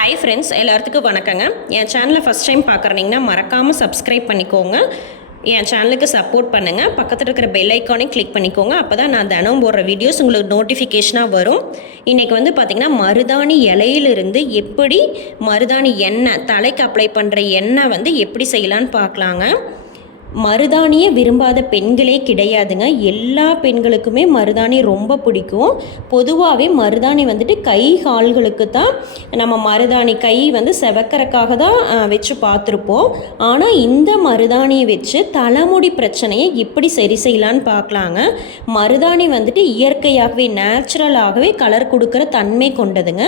Hi friends, எல்லாத்துக்கும் வணக்கங்க. என் சேனலை ஃபஸ்ட் டைம் பார்க்குறீங்கன்னா மறக்காமல் சப்ஸ்கிரைப் பண்ணிக்கோங்க. என் சேனலுக்கு சப்போர்ட் பண்ணுங்கள். பக்கத்தில் இருக்கிற பெல் ஐக்கானையும் கிளிக் பண்ணிக்கோங்க. அப்போ தான் நான் தினம் போடுற வீடியோஸ் உங்களுக்கு நோட்டிஃபிகேஷனாக வரும். இன்றைக்கி பார்த்திங்கன்னா மருதாணி இலையிலிருந்து எப்படி மருதாணி எண்ணெய், தலைக்கு அப்ளை பண்ணுற எண்ணெய் எப்படி செய்யலான்னு பார்க்கலாங்க. மருதாணியை விரும்பாத பெண்களே கிடையாதுங்க. எல்லா பெண்களுக்குமே மருதாணி ரொம்ப பிடிக்கும். பொதுவாகவே மருதாணி கை கால்களுக்கு தான் நம்ம மருதாணி கை செவக்கறக்காக தான் வச்சு பார்த்துருப்போம். ஆனால் இந்த மருதாணியை வச்சு தலைமுடி பிரச்சனையை எப்படி சரி செய்யலான்னு பார்க்கலாங்க. மருதாணி இயற்கையாகவே நேச்சுரலாகவே கலர் கொடுக்குற தன்மை கொண்டதுங்க.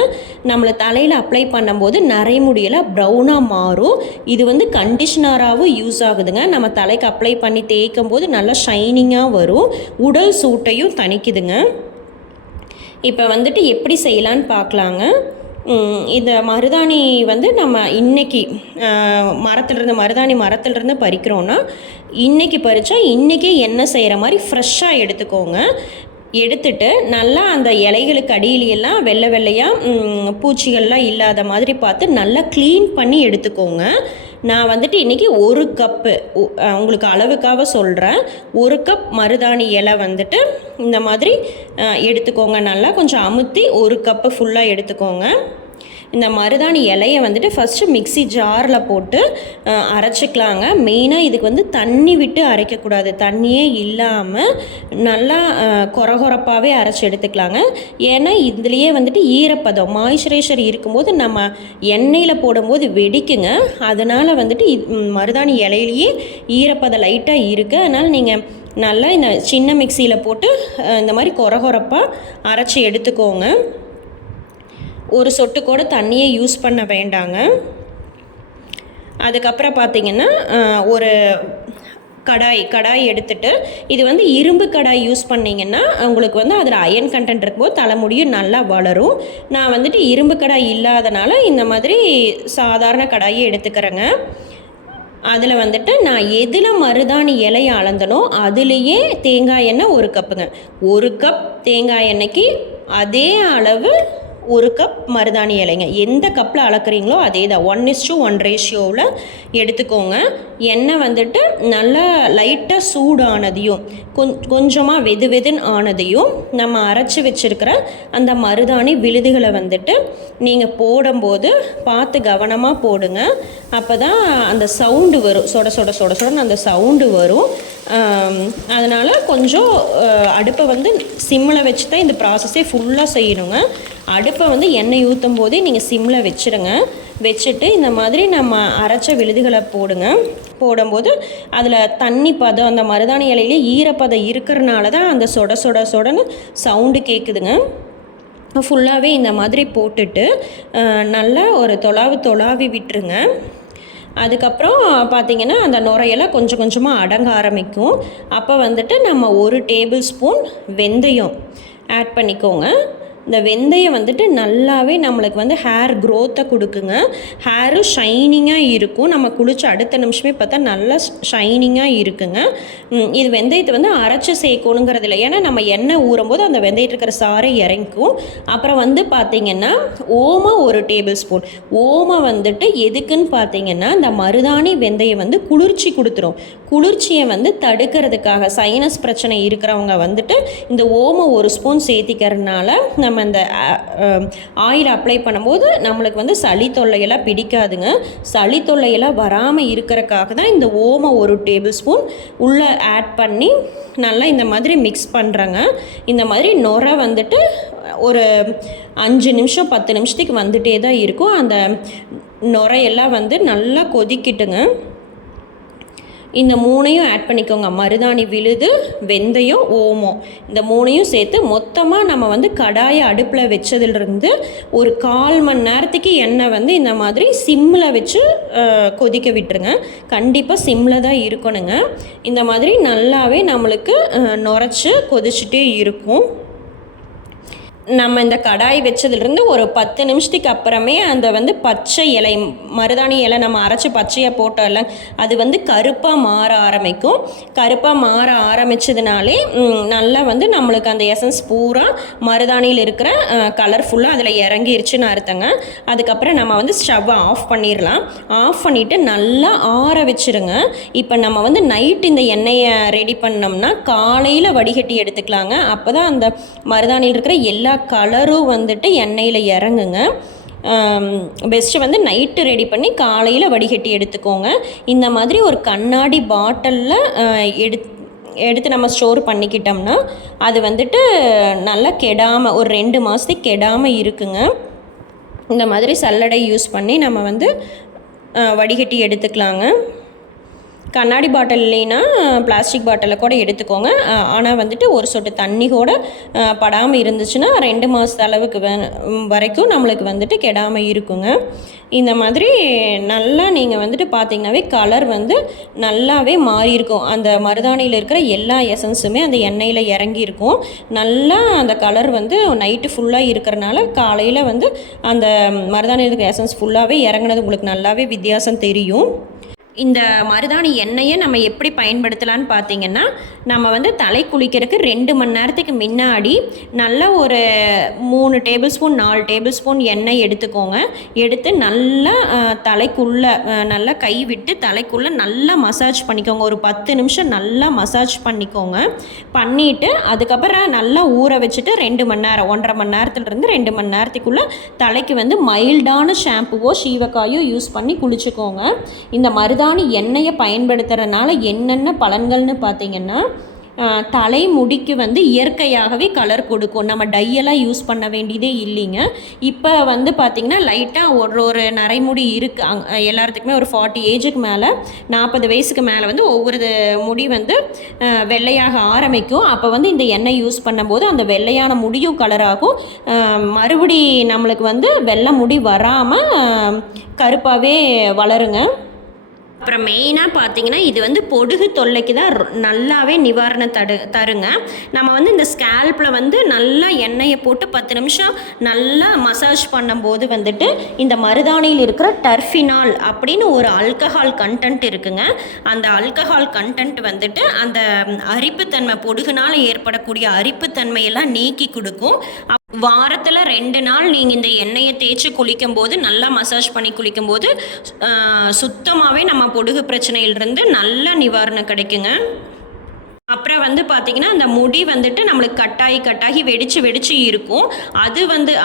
நம்மளை தலையில் அப்ளை பண்ணும்போது நரைமுடியெல்லாம் ப்ரௌனாக மாறும். இது கண்டிஷ்னராகவும் யூஸ் ஆகுதுங்க. நம்ம தலைக்கு அப்ளை பண்ணி தேய்க்கும் போது நல்லா ஷைனிங்காக வரும். உடல் சூட்டையும் தணிக்குதுங்க. இப்போ எப்படி செய்யலான்னு பார்க்கலாங்க. இந்த மருதாணி நம்ம இன்றைக்கி மருதாணி மரத்துலேருந்து பறிக்கிறோன்னா இன்றைக்கி பறித்தா இன்றைக்கே எண்ணெய் செய்கிற மாதிரி ஃப்ரெஷ்ஷாக எடுத்துக்கோங்க. எடுத்துட்டு நல்லா அந்த இலைகளுக்கு அடியிலையெல்லாம் வெள்ளை வெள்ளையாக பூச்சிகள்லாம் இல்லாத மாதிரி பார்த்து நல்லா க்ளீன் பண்ணி எடுத்துக்கோங்க. நான் இன்றைக்கி ஒரு கப்பு உங்களுக்கு அளவுக்காக சொல்கிறேன். ஒரு கப் மருதாணி இலை இந்த மாதிரி எடுத்துக்கோங்க. நல்லா கொஞ்சம் அமுத்தி ஒரு கப்பு ஃபுல்லாக எடுத்துக்கோங்க. இந்த மருதாணி இலையை ஃபஸ்ட்டு மிக்ஸி ஜாரில் போட்டு அரைச்சிக்கலாங்க. மெயினாக இதுக்கு தண்ணி விட்டு அரைக்கக்கூடாது. தண்ணியே இல்லாமல் நல்லா கொரகொரப்பாகவே அரைச்சி எடுத்துக்கலாங்க. ஏன்னா இதுலேயே ஈரப்பதம் மாய்ஸ்சரைசர் இருக்கும்போது நம்ம எண்ணெயில் போடும்போது வெடிக்குங்க. அதனால் மருதாணி இலையிலேயே ஈரப்பதம் லைட்டாக இருக்குது. அதனால் நீங்கள் நல்லா இந்த சின்ன மிக்சியில் போட்டு இந்த மாதிரி கொரகொரப்பாக அரைச்சி எடுத்துக்கோங்க. ஒரு சொட்டு கூட தண்ணியை யூஸ் பண்ண வேண்டாங்க. அதுக்கப்புறம் பார்த்திங்கன்னா ஒரு கடாய் எடுத்துகிட்டு இது இரும்பு கடாய் யூஸ் பண்ணிங்கன்னா உங்களுக்கு அதில் அயன் கண்டென்ட் இருக்கும்போது தலைமுடியும் நல்லா வளரும். நான் இரும்பு கடாய் இல்லாதனால இந்த மாதிரி சாதாரண கடாயை எடுத்துக்கிறேங்க. அதில் நான் எதில் மருதாணி இலையை அளந்தனோ அதுலேயே தேங்காய் எண்ணெய் ஒரு கப்புங்க. ஒரு கப் தேங்காய் எண்ணெய்க்கு அதே அளவு ஒரு கப் மருதாணி இலைங்க. எந்த கப்பில் அளக்குறீங்களோ அதே தான் 1:1 ரேஷியோவில் எடுத்துக்கோங்க. எண்ணெய் நல்லா லைட்டாக சூடானதையும் கொஞ்சமாக வெதுன்னு ஆனதையும் நம்ம அரைச்சி வச்சுருக்கிற அந்த மருதாணி விழுதுகளை நீங்கள் போடும்போது பார்த்து கவனமாக போடுங்க. அப்போ தான் அந்த சவுண்டு வரும். சொட சொட சொட சொடன்னு அந்த சவுண்டு வரும். அதனால் கொஞ்சம் அடுப்பை சிம்மில் வச்சு தான் இந்த ப்ராசஸே ஃபுல்லாக செய்யணுங்க. அடுப்பை எண்ணெய் ஊற்றும் போதே நீங்கள் சிம்மில் வச்சுருங்க. வச்சுட்டு இந்த மாதிரி நம்ம அரைச்ச விழுதுகளை போடும்போது அதில் தண்ணி பதம், அந்த மருதாணி இலையிலே ஈரப்பதம் இருக்கிறனால தான் அந்த சொட சொட சொடன்னு சவுண்டு கேட்குதுங்க. ஃபுல்லாகவே இந்த மாதிரி போட்டுட்டு நல்லா ஒரு தொலாவி விட்டுருங்க. அதுக்கப்புறம் பார்த்திங்கன்னா அந்த நுரையெல்லாம் கொஞ்சம் கொஞ்சமாக அடங்க ஆரம்பிக்கும். அப்போ நம்ம 1 டேபிள் ஸ்பூன் வெந்தயம் ஆட் பண்ணிக்கோங்க. இந்த வெந்தயம் நல்லாவே நம்மளுக்கு ஹேர் க்ரோத்தை கொடுக்குங்க. ஹேரும் ஷைனிங்காக இருக்கும். நம்ம குளிச்சு அடுத்த நிமிஷமே பார்த்தா நல்லா ஷைனிங்காக இருக்குங்க. இது வெந்தயத்தை அரைச்சி சேர்க்கணுங்கிறது இல்லை. ஏன்னா நம்ம எண்ணெய் ஊறும்போது அந்த வெந்தயத்தில் இருக்கிற சாறை இறங்கும். அப்புறம் பார்த்திங்கன்னா ஓமம் 1 டேபிள் ஸ்பூன். ஓமம் எதுக்குன்னு பார்த்திங்கன்னா இந்த மருதாணி வெந்தயம் குளிர்ச்சி கொடுத்துரும். குளிர்ச்சியை தடுக்கிறதுக்காக சைனஸ் பிரச்சனை இருக்கிறவங்க இந்த ஓமம் 1 ஸ்பூன் சேர்த்திக்கிறதுனால நம்ம இந்த ஆயில் அப்ளை பண்ணும்போது நம்மளுக்கு சளி தொல்லையெல்லாம் பிடிக்காதுங்க. சளி தொல்லையெல்லாம் வராமல் இருக்கிறக்காக தான் இந்த ஓமம் 1 டேபிள் ஸ்பூன் உள்ளே ஆட் பண்ணி நல்லா இந்த மாதிரி மிக்ஸ் பண்ணுறேங்க. இந்த மாதிரி நுரை ஒரு 5 நிமிஷம் 10 நிமிஷத்துக்கு வந்துட்டே தான் இருக்கும். அந்த நுரையெல்லாம் நல்லா கொதிக்கிட்டுங்க. இந்த 3ஐயும் ஆட் பண்ணிக்கோங்க. மருதாணி விழுது, வெந்தயம், ஓமம், இந்த 3ஐயும் சேர்த்து மொத்தமாக நம்ம கடாயை அடுப்பில் வச்சதுலேருந்து ஒரு 1/4 மணி நேரத்துக்கு எண்ணெய் இந்த மாதிரி சிம்மில் வச்சு கொதிக்க விட்டுருங்க. கண்டிப்பாக சிம்மில் தான் இருக்கணுங்க. இந்த மாதிரி நல்லாவே நம்மளுக்கு நுரைச்சி கொதிச்சுட்டே இருக்கும். நம்ம இந்த கடாய் வச்சதுலேருந்து ஒரு 10 நிமிஷத்துக்கு அப்புறமே அந்த வந்து பச்சை இலை மருதாணி இலை நம்ம அரைச்சி பச்சையாக போட்டோம்ல அது வந்து கருப்பாக மாற ஆரம்பிக்கும். கருப்பாக மாற ஆரம்பித்ததுனாலே நல்லா வந்து நம்மளுக்கு அந்த எசன்ஸ் பூரா மருதாணியில் இருக்கிற கலர் ஃபுல்லாக அதில் இறங்கிருச்சுன்னு அர்த்தங்க. அதுக்கப்புறம் நம்ம வந்து ஸ்டவ்வை ஆஃப் பண்ணிடலாம். ஆஃப் பண்ணிவிட்டு நல்லா ஆற வச்சுருங்க. இப்போ நம்ம வந்து நைட் இந்த எண்ணெயை ரெடி பண்ணோம்னா காலையில் வடிகட்டி எடுத்துக்கலாங்க. அப்போ தான் அந்த மருதாணியில் இருக்கிற எல்லா கலரும் வந்துட்டு எண்ணெயில் இறங்குங்க. பெஸ்ட்டு வந்து நைட்டு ரெடி பண்ணி காலையில் வடிகட்டி எடுத்துக்கோங்க. இந்த மாதிரி ஒரு கண்ணாடி பாட்டிலில் எடுத்து நம்ம ஸ்டோர் பண்ணிக்கிட்டோம்னா அது வந்துட்டு நல்லா கெடாமல் ஒரு 2 மாதத்துக்கு கெடாமல் இருக்குங்க. இந்த மாதிரி சல்லடை யூஸ் பண்ணி நம்ம வந்து வடிகட்டி எடுத்துக்கலாங்க. கண்ணாடி பாட்டில் இல்லைன்னா பிளாஸ்டிக் பாட்டிலில் கூட எடுத்துக்கோங்க. ஆனால் வந்துட்டு ஒரு சொட்டு தண்ணி கூட படாமல் இருந்துச்சுன்னா 2 மாதத்து அளவுக்கு வரைக்கும் நம்மளுக்கு வந்துட்டு கெடாமல் இருக்குங்க. இந்த மாதிரி நல்லா நீங்கள் வந்துட்டு பார்த்திங்கனாவே கலர் வந்து நல்லாவே மாறி இருக்கும். அந்த மருதாணியில் இருக்கிற எல்லா எசன்ஸுமே அந்த எண்ணெயில் இறங்கியிருக்கும். நல்லா அந்த கலர் வந்து நைட்டு ஃபுல்லாக இருக்கிறனால காலையில் வந்து அந்த மருதாணியில் இருக்கிற எசன்ஸ் ஃபுல்லாகவே இறங்குனது உங்களுக்கு நல்லாவே வித்தியாசம் தெரியும். இந்த மருதாணி எண்ணெயை நம்ம எப்படி பயன்படுத்தலான்னு பார்த்தீங்கன்னா, நம்ம வந்து தலை குளிக்கிறதுக்கு 2 மணி நேரத்துக்கு முன்னாடி நல்லா ஒரு 3 டேபிள் ஸ்பூன் 4 டேபிள் ஸ்பூன் எண்ணெய் எடுத்துக்கோங்க. எடுத்து நல்லா தலைக்குள்ளே நல்லா கை விட்டு தலைக்குள்ளே நல்லா மசாஜ் பண்ணிக்கோங்க. ஒரு 10 நிமிஷம் நல்லா மசாஜ் பண்ணிக்கோங்க. பண்ணிவிட்டு அதுக்கப்புறம் நல்லா ஊற வச்சுட்டு 2 மணி நேரம் 1.5 மணி நேரத்துலேருந்து 2 மணி நேரத்துக்குள்ளே தலைக்கு வந்து மைல்டான ஷாம்புவோ சீவக்காயோ யூஸ் பண்ணி குளிச்சுக்கோங்க. இந்த மருதாணி எண்ணெயை பயன்படுத்துறதுனால என்னென்ன பலன்கள்னு பார்த்தீங்கன்னா, தலைமுடிக்கு வந்து இயற்கையாகவே கலர் கொடுக்கும். நம்ம டையெல்லாம் யூஸ் பண்ண வேண்டியதே இல்லைங்க. இப்போ வந்து பார்த்திங்கன்னா லைட்டாக ஒரு நரைமுடி இருக்குது. எல்லாத்துக்குமே ஒரு 40 ஏஜுக்கு மேலே 40 வயசுக்கு மேலே வந்து ஒவ்வொரு முடி வந்து வெள்ளையாக ஆரம்பிக்கும். அப்போ வந்து இந்த எண்ணெய் யூஸ் பண்ணும்போது அந்த வெள்ளையான முடியும் கலராகும். மறுபடி நம்மளுக்கு வந்து வெள்ளை முடி வராமல் கருப்பாகவே வளருங்க. அப்புறம் மெயினாக பார்த்தீங்கன்னா இது வந்து பொடுகு தொல்லைக்கு தான் நல்லாவே நிவாரணம் தருங்க. நம்ம வந்து இந்த ஸ்கேல்பில் வந்து நல்லா எண்ணெயை போட்டு 10 நிமிஷம் நல்லா மசாஜ் பண்ணும்போது வந்துட்டு இந்த மருதாணியில் இருக்கிற டர்ஃபினால் அப்படின்னு ஒரு ஆல்கஹால் கண்டென்ட் இருக்குங்க. அந்த ஆல்கஹால் கண்டென்ட் வந்துட்டு அந்த அரிப்புத்தன்மை பொடுகுனால் ஏற்படக்கூடிய அரிப்புத்தன்மையெல்லாம் நீக்கி கொடுக்கும். வாரத்தில் 2 நாள் நீங்கள் இந்த எண்ணெயை தேய்ச்சி குளிக்கும்போது நல்லா மசாஜ் பண்ணி குளிக்கும்போது சுத்தமாகவே நம்ம பொடுகு பிரச்சனையிலிருந்து நல்ல நிவாரணம் கிடைக்குங்க. அப்புறம் வந்து பார்த்திங்கன்னா அந்த முடி வந்துட்டு நம்மளுக்கு கட்டாகி வெடிச்சு இருக்கும்.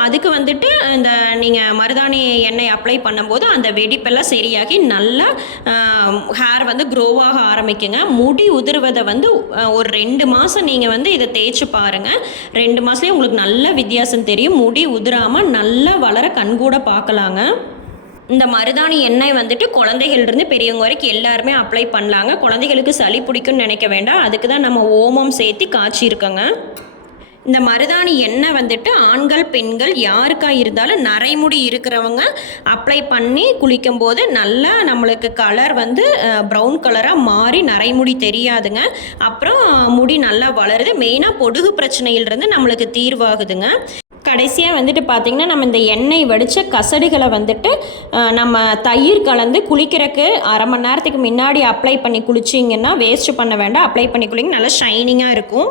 அதுக்கு வந்துட்டு இந்த நீங்கள் மருதாணி எண்ணெய் அப்ளை பண்ணும்போது அந்த வெடிப்பெல்லாம் சரியாகி நல்லா ஹேர் வந்து க்ரோவாக ஆரம்பிக்குங்க. முடி உதிர்வதை வந்து ஒரு 2 மாதம் நீங்கள் வந்து இதை தேய்ச்சி பாருங்கள். 2 மாதத்துலேயே உங்களுக்கு நல்ல வித்தியாசம் தெரியும். முடி உதிராமல் நல்லா வளர கண்கூட பார்க்கலாங்க. இந்த மருதாணி எண்ணெய் வந்துட்டு குழந்தைகள்லேருந்து பெரியவங்க வரைக்கும் எல்லாருமே அப்ளை பண்ணலாங்க. குழந்தைகளுக்கு சளி பிடிக்கும்னு நினைக்க வேண்டாம். அதுக்கு தான் நம்ம ஓமம் சேர்த்து காய்ச்சிருக்கோங்க. இந்த மருதாணி எண்ணெய் வந்துட்டு ஆண்கள் பெண்கள் யாருக்காக இருந்தாலும் நரைமுடி இருக்கிறவங்க அப்ளை பண்ணி குளிக்கும்போது நல்லா நம்மளுக்கு கலர் வந்து ப்ரௌன் கலராக மாறி நரைமுடி தெரியாதுங்க. அப்புறம் முடி நல்லா வளருது. மெயினாக பொடுகு பிரச்சனையிலிருந்து நம்மளுக்கு தீர்வாகுதுங்க. கடைசியாக வந்துட்டு பார்த்திங்கன்னா நம்ம இந்த எண்ணெய் வடித்த கசடுகளை வந்துட்டு நம்ம தயிர் கலந்து குளிக்கிறதுக்கு 1/2 மணி நேரத்துக்கு முன்னாடி அப்ளை பண்ணி குளிச்சிங்கன்னா வேஸ்ட் பண்ண வேண்டாம். அப்ளை பண்ணி குளிங்க, நல்லா ஷைனிங்காக இருக்கும்.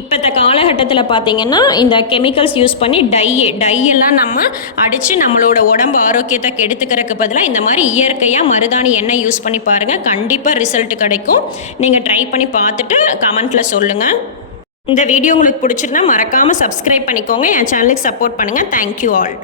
இப்போத்த காலகட்டத்தில் பார்த்திங்கன்னா இந்த கெமிக்கல்ஸ் யூஸ் பண்ணி டையெல்லாம் நம்ம அடித்து நம்மளோட உடம்பு ஆரோக்கியத்தை கெடுத்துக்கிறதுக்கு பதிலாக இந்த மாதிரி இயற்கையாக மருதாணி எண்ணெய் யூஸ் பண்ணி பாருங்கள். கண்டிப்பாக ரிசல்ட் கிடைக்கும். நீங்கள் ட்ரை பண்ணி பார்த்துட்டு கமெண்ட்டில் சொல்லுங்கள். இந்த வீடியோ உங்களுக்கு பிடிச்சிருந்தா மறக்காமல் சப்ஸ்கிரைப் பண்ணிக்கோங்க. என் சேனலுக்கு சப்போர்ட் பண்ணுங்கள். Thank you all.